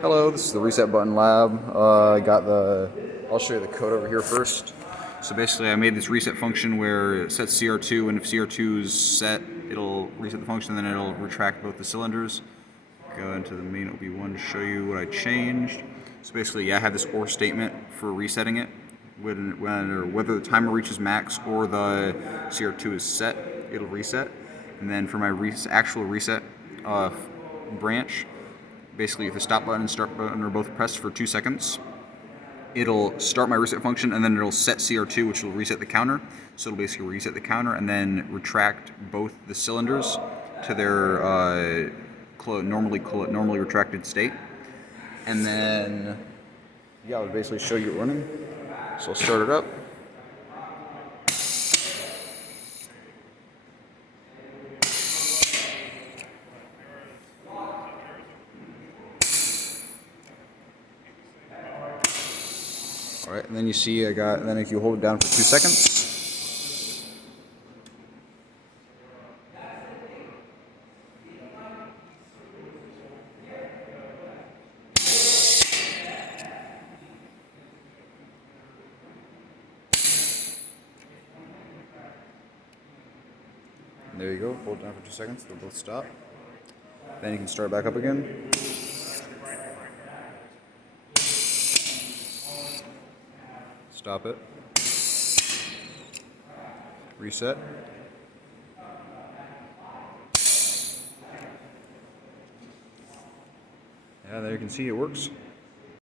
Hello, this is the Reset Button Lab. I'll show you the code over here first. So basically I made this reset function where it sets CR2, and if CR2 is set, it'll reset the function, and then it'll retract both the cylinders. Go into the main OB1 to show you what I changed. So basically, I have this OR statement for resetting it. Whether the timer reaches max or the CR2 is set, it'll reset. And then for my actual reset branch, basically if the stop button and start button are both pressed for 2 seconds, it'll start my reset function, and then it'll set CR2, which will reset the counter. So it'll basically reset the counter and then retract both the cylinders to their normally retracted state. And then, yeah, I'll basically show you it running. So I'll start it up. All right, and then you see and then if you hold it down for 2 seconds, and there you go, hold it down for 2 seconds, they'll both stop. Then you can start back up again. Stop it. Reset. Yeah, there you can see it works.